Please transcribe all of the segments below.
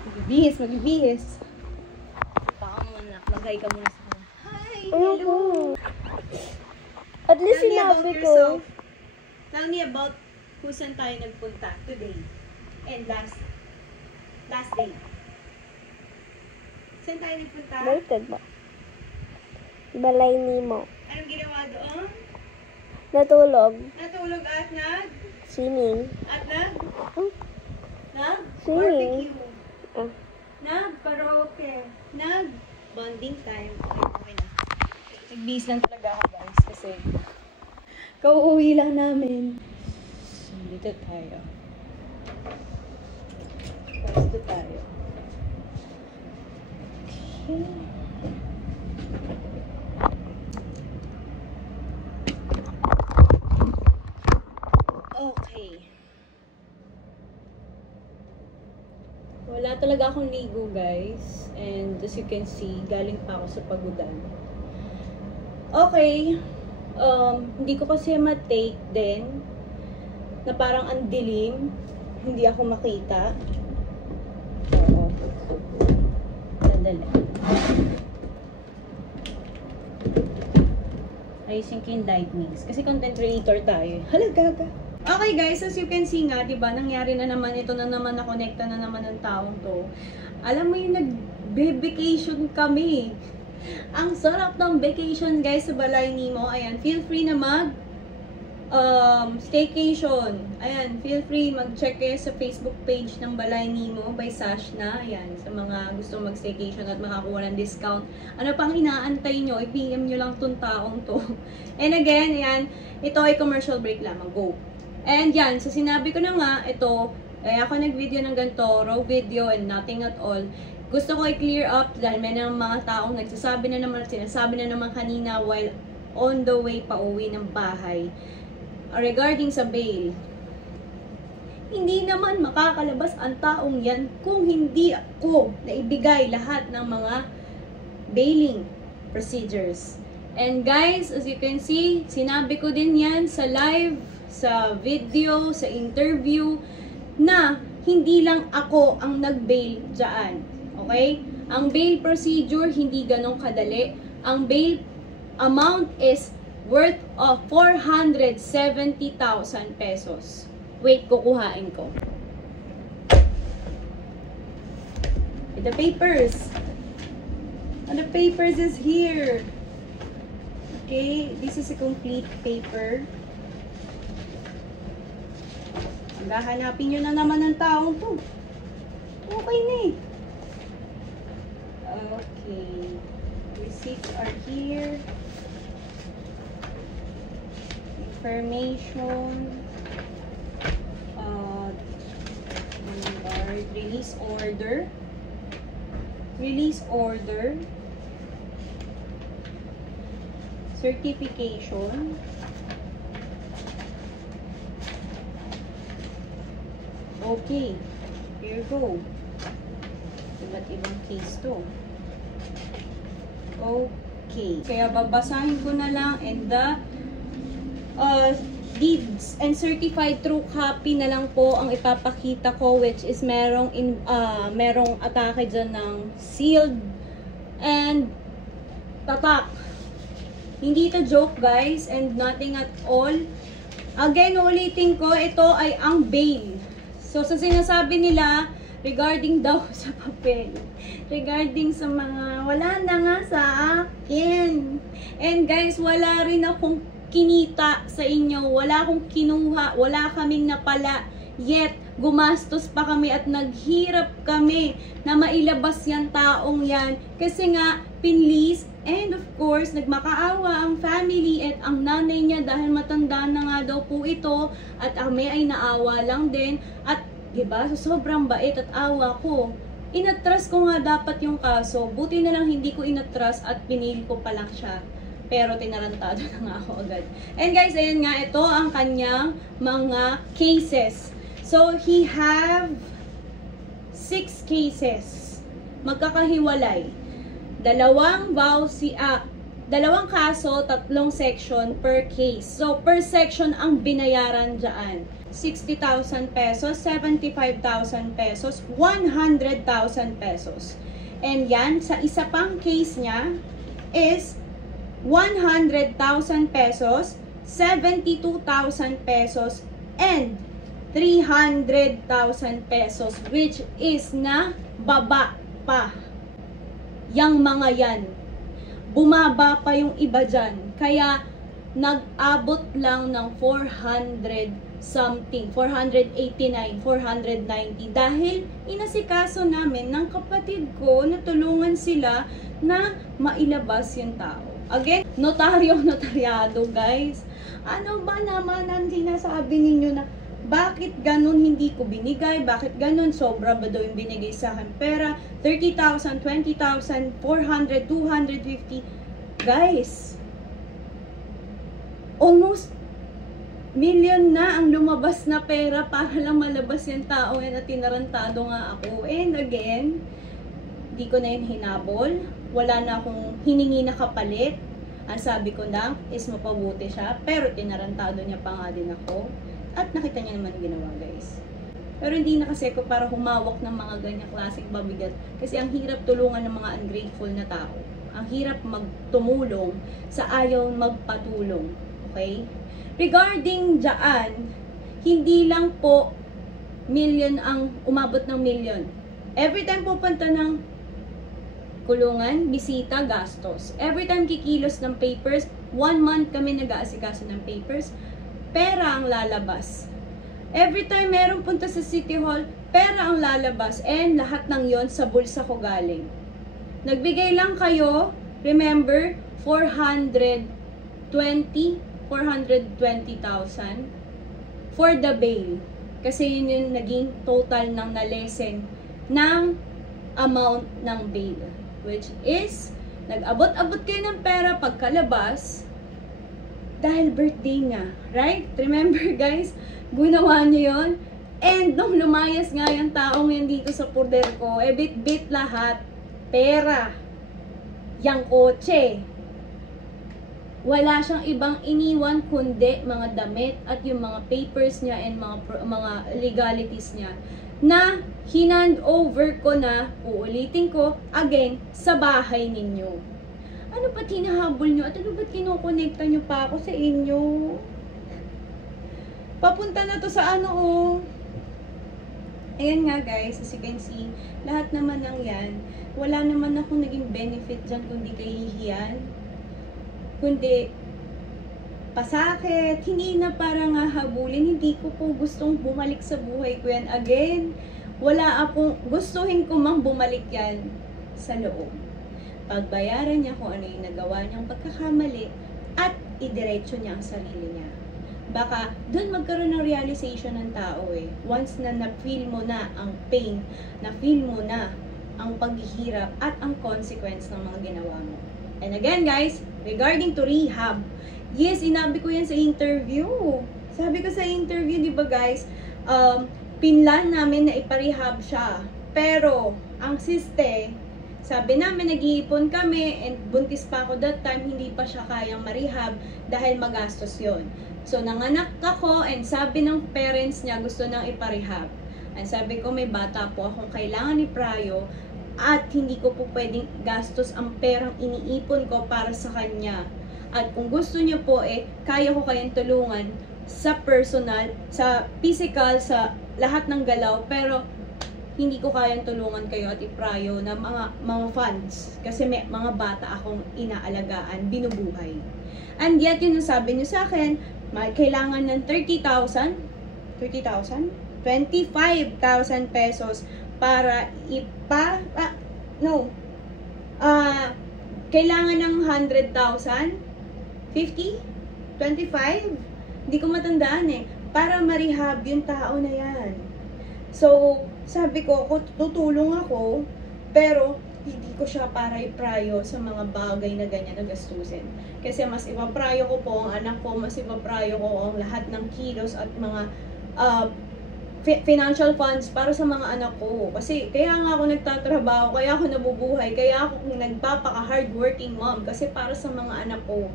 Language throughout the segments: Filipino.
Magbibihis. Baka naman anak, mag-hi ka muna sa kanya. Hi! Hello! At least sinabi ko. Tell me about kung saan tayo nagpunta today and last day. Saan tayo nagpunta? Baliktad ba? Balay Nemo. Anong ginawa doon? Natulog. Natulog at Swimming. At Swimming. barbecue. Karaoke. Bonding time. Okay na. Nagbihis lang talaga ako guys kasi kauuwi lang namin. Dito tayo. Dito tayo. Okay. Okay. Wala talaga akong ligo, guys. And as you can see, galing pa ako sa pagudan. Okay. Hindi ko kasi ma-take din na parang ang dilim. Hindi ako makita. Oo. Sandali. Ayusin ko yung lightnings. Kasi content creator tayo. Halagaga. Okay guys, as you can see nga, diba, nangyari na naman, ito na naman, na-connecta na naman ng taong to. Alam mo yung nag-vacation kami. Ang sarap ng vacation guys sa Balay Nemo. Ayan, feel free na staycation. Ayan, feel free mag-check kayo sa Facebook page ng Balay Nemo by Sashna. Ayan, sa mga gusto mag-staycation at makakuha ng discount. Ano pang inaantay nyo? I-PM nyo lang tong taong to. And again, ayan, ito ay commercial break lamang. Go! And yan, so sinabi ko na nga, ito, ako nag-video ng ganito, raw video and nothing at all. Gusto ko i-clear up dahil may mga taong sinasabi na naman kanina while on the way pa uwi ng bahay. Regarding sa bail, hindi naman makakalabas ang taong yan kung hindi ako naibigay lahat ng mga bailing procedures. And guys, as you can see, sinabi ko din yan sa live, sa video, sa interview, na hindi lang ako ang nag-bail dyan. Okay? Ang bail procedure, hindi ganong kadali. Ang bail amount is worth of 470,000 pesos. Wait, kukuhain ko. The papers. And the papers is here. Okay, this is a complete paper. Hanapin nyo na naman ng taong to. Okay na eh. Okay. Receipts are here. Information. Release order. Release order. Certification. Okay, here go. Iba't ibang case to. Okay, kaya babasahin ko na lang, and the deeds and certified true copy na lang po ang ipapakita ko, which is merong atake dyan ng sealed and tatak. Hindi ito joke guys, and nothing at all. Again, ulitin ko, ito ay ang bail. So, sa sinasabi nila, regarding daw sa papel, regarding sa mga, wala na nga sa akin. And guys, wala rin akong kinita sa inyo, wala akong kinuha, wala kaming napala, yet, gumastos pa kami at naghirap kami na mailabas yan taong yan. Kasi nga, pinlis, and of course, nagmakaawa ang family at ang nanay niya dahil matanda na nga daw po ito at kami ay naawa lang din. At diba, so sobrang bait at awa ko. Inatras ko nga dapat yung kaso. Buti na lang hindi ko inatras at pinili ko pa lang siya. Pero tinarantado na nga ako agad. And guys, ayan nga, ito ang kanyang mga cases. So, he have 6 cases. Magkakahiwalay. Dalawang kaso, 3 section per case. So, per section ang binayaran dyan. 60,000 pesos, 75,000 pesos, 100,000 pesos. And yan, sa isa pang case niya is 100,000 pesos, 72,000 pesos, and 300,000 pesos, which is na baba pa. Yang mga yan. Bumaba pa yung iba dyan. Kaya, nag-abot lang ng 400 something, 489, 490 dahil inasikaso namin ng kapatid ko na tulungan sila na mailabas yung tao. Again, notaryado guys. Ano ba naman ang sinasabi ninyo na bakit ganun hindi ko binigay? Bakit ganun? Sobra ba daw yung binigay sa akin pera? 30,000, 20,000, 400, 250. Guys, almost million na ang lumabas na pera para lang malabas yung tao yan at tinarantado nga ako. And again, di ko na yun hinabol. Wala na akong hiningi na kapalit. Ang sabi ko lang is mapabuti siya. Pero tinarantado niya pa nga din ako. At nakita niya naman yung ginawa guys. Pero hindi na kasi ako para humawak ng mga ganyang klaseng babigat. Kasi ang hirap tulungan ng mga ungrateful na tao. Ang hirap magtumulong sa ayaw magpatulong. Okay? Regarding dyan, hindi lang po million ang umabot ng million. Every time pupunta ng kulungan, bisita, gastos. Every time kikilos ng papers, 1 month kami nag-aasikaso ng papers, pera ang lalabas. Every time meron punta sa City Hall, pera ang lalabas. And lahat ng yon sa bulsa ko galing. Nagbigay lang kayo, remember, 420,000 for the bail. Kasi yun yung naging total ng nalesen ng amount ng bail. Which is, nag-abot-abot kayo ng pera pagkalabas dahil birthday niya. Right? Remember guys, ginawa niyo yun. And nung lumayas nga yung taong yun dito sa purder ko, bit-bit lahat. Pera. Yang kotse. Wala siyang ibang iniwan kundi mga damit at yung mga papers niya and mga legalities niya na hinand over ko na, uulitin ko, again, sa bahay ninyo. Ano pa tinahabol nyo? At ano ba't kinukonekta nyo pa ako sa inyo? Papunta na to sa ano oh. Ayan nga guys, as you can see, lahat naman ng yan, wala naman akong naging benefit dyan kundi kahihiyan. Kundi pasakit, hindi na para nga habulin, hindi ko po gustong bumalik sa buhay ko yan again. Wala akong, gustuhin ko mang bumalik yan sa loob. Pagbayaran niya kung ano yung nagawa niyang pagkakamali at idiretso niya ang sarili niya. Baka doon magkaroon ng realization ng tao eh. Once na na-feel mo na ang pain, na-feel mo na ang paghihirap at ang consequence ng mga ginawa mo. And again guys, regarding to rehab, yes, inabi ko yan sa interview. Sabi ko sa interview, di ba guys, pinlan namin na iparehab siya. Pero, ang siste, sabi namin, nag-iipon kami, and buntis pa ako that time, hindi pa siya kayang marehab dahil magastos yon. So, nanganak ako, and sabi ng parents niya, gusto nang iparehab. And sabi ko, may bata po akong kailangan ni Prayo, at hindi ko po pwedeng gastos ang perang iniipon ko para sa kanya. At kung gusto niyo po kaya ko kayong tulungan sa personal, sa physical, sa lahat ng galaw, pero hindi ko kayang tulungan kayo at iprayo na mga funds. Kasi may mga bata akong inaalagaan, binubuhay. And yet, yun ang sabi niyo sa akin, may kailangan ng 30,000? 25,000 pesos para kailangan ng 100,000? 50? 25? Hindi ko matandaan para ma-rehab yung tao na yan. So, sabi ko, tutulong ako, pero hindi ko siya para iprayo sa mga bagay na ganyan na gastusin. Kasi mas ipaprayo ko po ang anak ko, mas ipaprayo ko ang lahat ng kilos at mga financial funds para sa mga anak ko. Kasi kaya nga ako nagtatrabaho, kaya ako nabubuhay, kaya ako nagpapaka-hardworking mom. Kasi para sa mga anak ko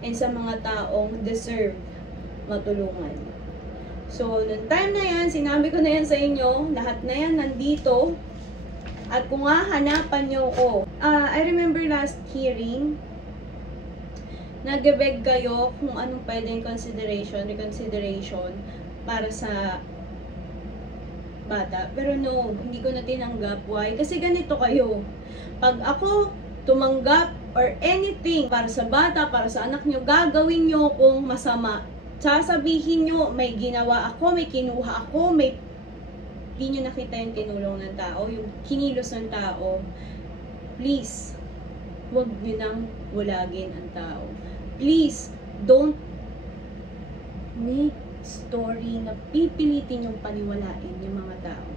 and sa mga taong deserve matulungan. So, noong time na yan, sinabi ko na yan sa inyo, lahat na yan nandito. At kung hahanapan nyo ko, I remember last hearing, nag-beg kayo kung anong pwedeng reconsideration para sa bata. Pero no, hindi ko na tinanggap. Why? Kasi ganito kayo. Pag ako tumanggap or anything para sa bata, para sa anak nyo, gagawin nyo kung masama. Sasabihin nyo, may ginawa ako, may kinuha ako, may hindi nyo nakita yung tinulong ng tao, yung kinilos ng tao. Please, huwag nyo nang walagin ang tao. Please, don't make story na pipilitin yung paniwalain yung mga tao.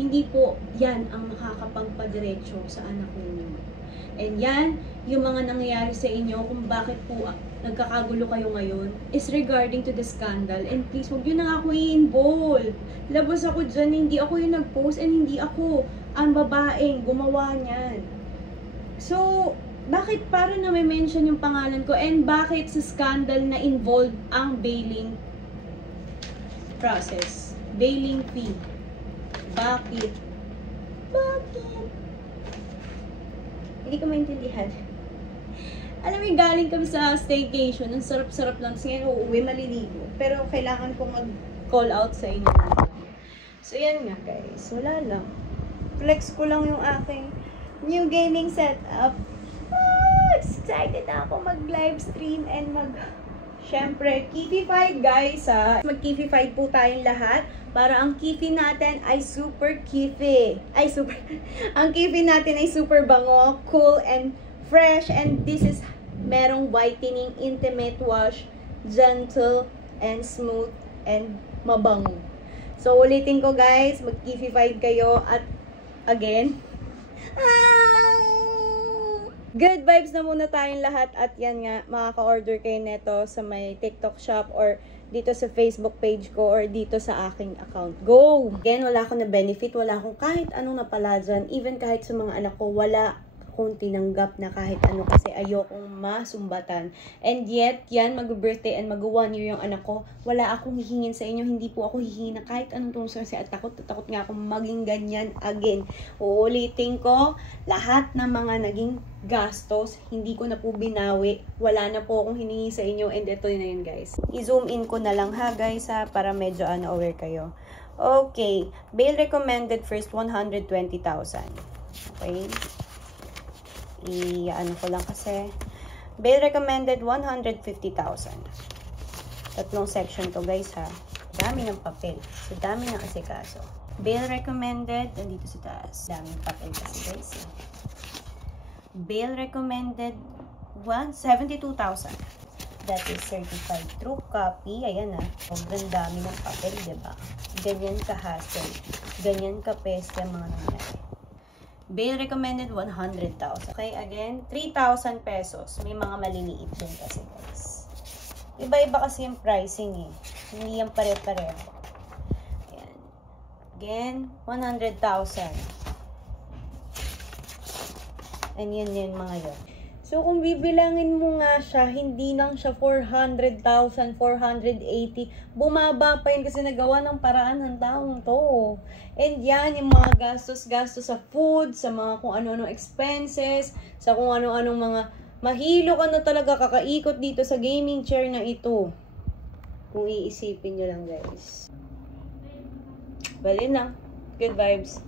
Hindi po yan ang makakapagpadiretso sa anak ninyo. And yan, yung mga nangyayari sa inyo kung bakit po nagkakagulo kayo ngayon is regarding to the scandal. And please, huwag yun na ako i-involve. Labas ako dyan, hindi ako yung nag-post and hindi ako ang babaeng gumawa niyan. So, bakit parang na-mention yung pangalan ko and bakit sa scandal na involved ang bailing process? Bailing fee. Bakit? Bakit? Hindi ko maintindihan. Alam mo, galing kami sa staycation. Ang sarap-sarap lang. Kasi ngayon, uuwi, maliligo. Pero kailangan ko mag-call out sa inyo. So, yan nga, guys. Wala lang. Flex ko lang yung aking new gaming setup. Excited na ako mag-live stream and syempre, Kifified, guys, ha. Mag-Kifified po tayong lahat para ang Kifi natin ay super Kifi. Ang Kifi natin ay super bango, cool, and fresh, and this is merong whitening intimate wash, gentle and smooth and mabango. So ulitin ko, guys, mag-Kifified kayo at again, good vibes na muna tayong lahat at yan nga, makaka-order kayo neto sa may TikTok shop or dito sa Facebook page ko or dito sa aking account. Go! Again, wala akong na benefit, wala akong kahit anong napala dyan, even kahit sa mga anak ko, wala akong tinanggap na kahit ano kasi ayokong masumbatan. And yet, yan, mag-birthday and mag-1 year yung anak ko, wala akong hihingin sa inyo, hindi po ako hihingi na kahit anong tulong sa at takot nga akong maging ganyan again. Uulitin ko, lahat ng mga naging gastos, hindi ko na po binawi, wala na po akong hiningi sa inyo, and ito na yun, guys. I-zoom in ko na lang ha, guys, ha, para medyo aware kayo. Okay, bail recommended first 120,000. Okay. Ano ko lang kasi. Bail recommended 150,000. Tatlong section to, guys, ha. Dami ng papel. So, dami ng asikaso. Bail recommended, nandito sa taas. Dami ng papel kasi, guys. Bail recommended 172,000. That is certified true copy. Ayan, ha. Sobrang dami ng papel, diba? Ganyan ka-hassle. Ganyan ka-peste ang mga nangyari. Bail recommended 100,000. Okay, again, 3,000 pesos. May mga maliliit din kasi, guys. Iba-iba kasi yung pricing, eh. Hindi yan pare-pareho. Ayan. Again, 100,000. And yun mga yun. So, kung bibilangin mo nga siya, hindi lang siya 400,000, 480. Bumaba pa yun kasi nagawa ng paraan ng taong to. And yan, yung mga gastos sa food, sa mga kung ano-ano expenses, sa kung ano-anong mga mahilo ka na talaga kakaikot dito sa gaming chair na ito. Kung iisipin nyo lang, guys. Well, yun lang. Good vibes.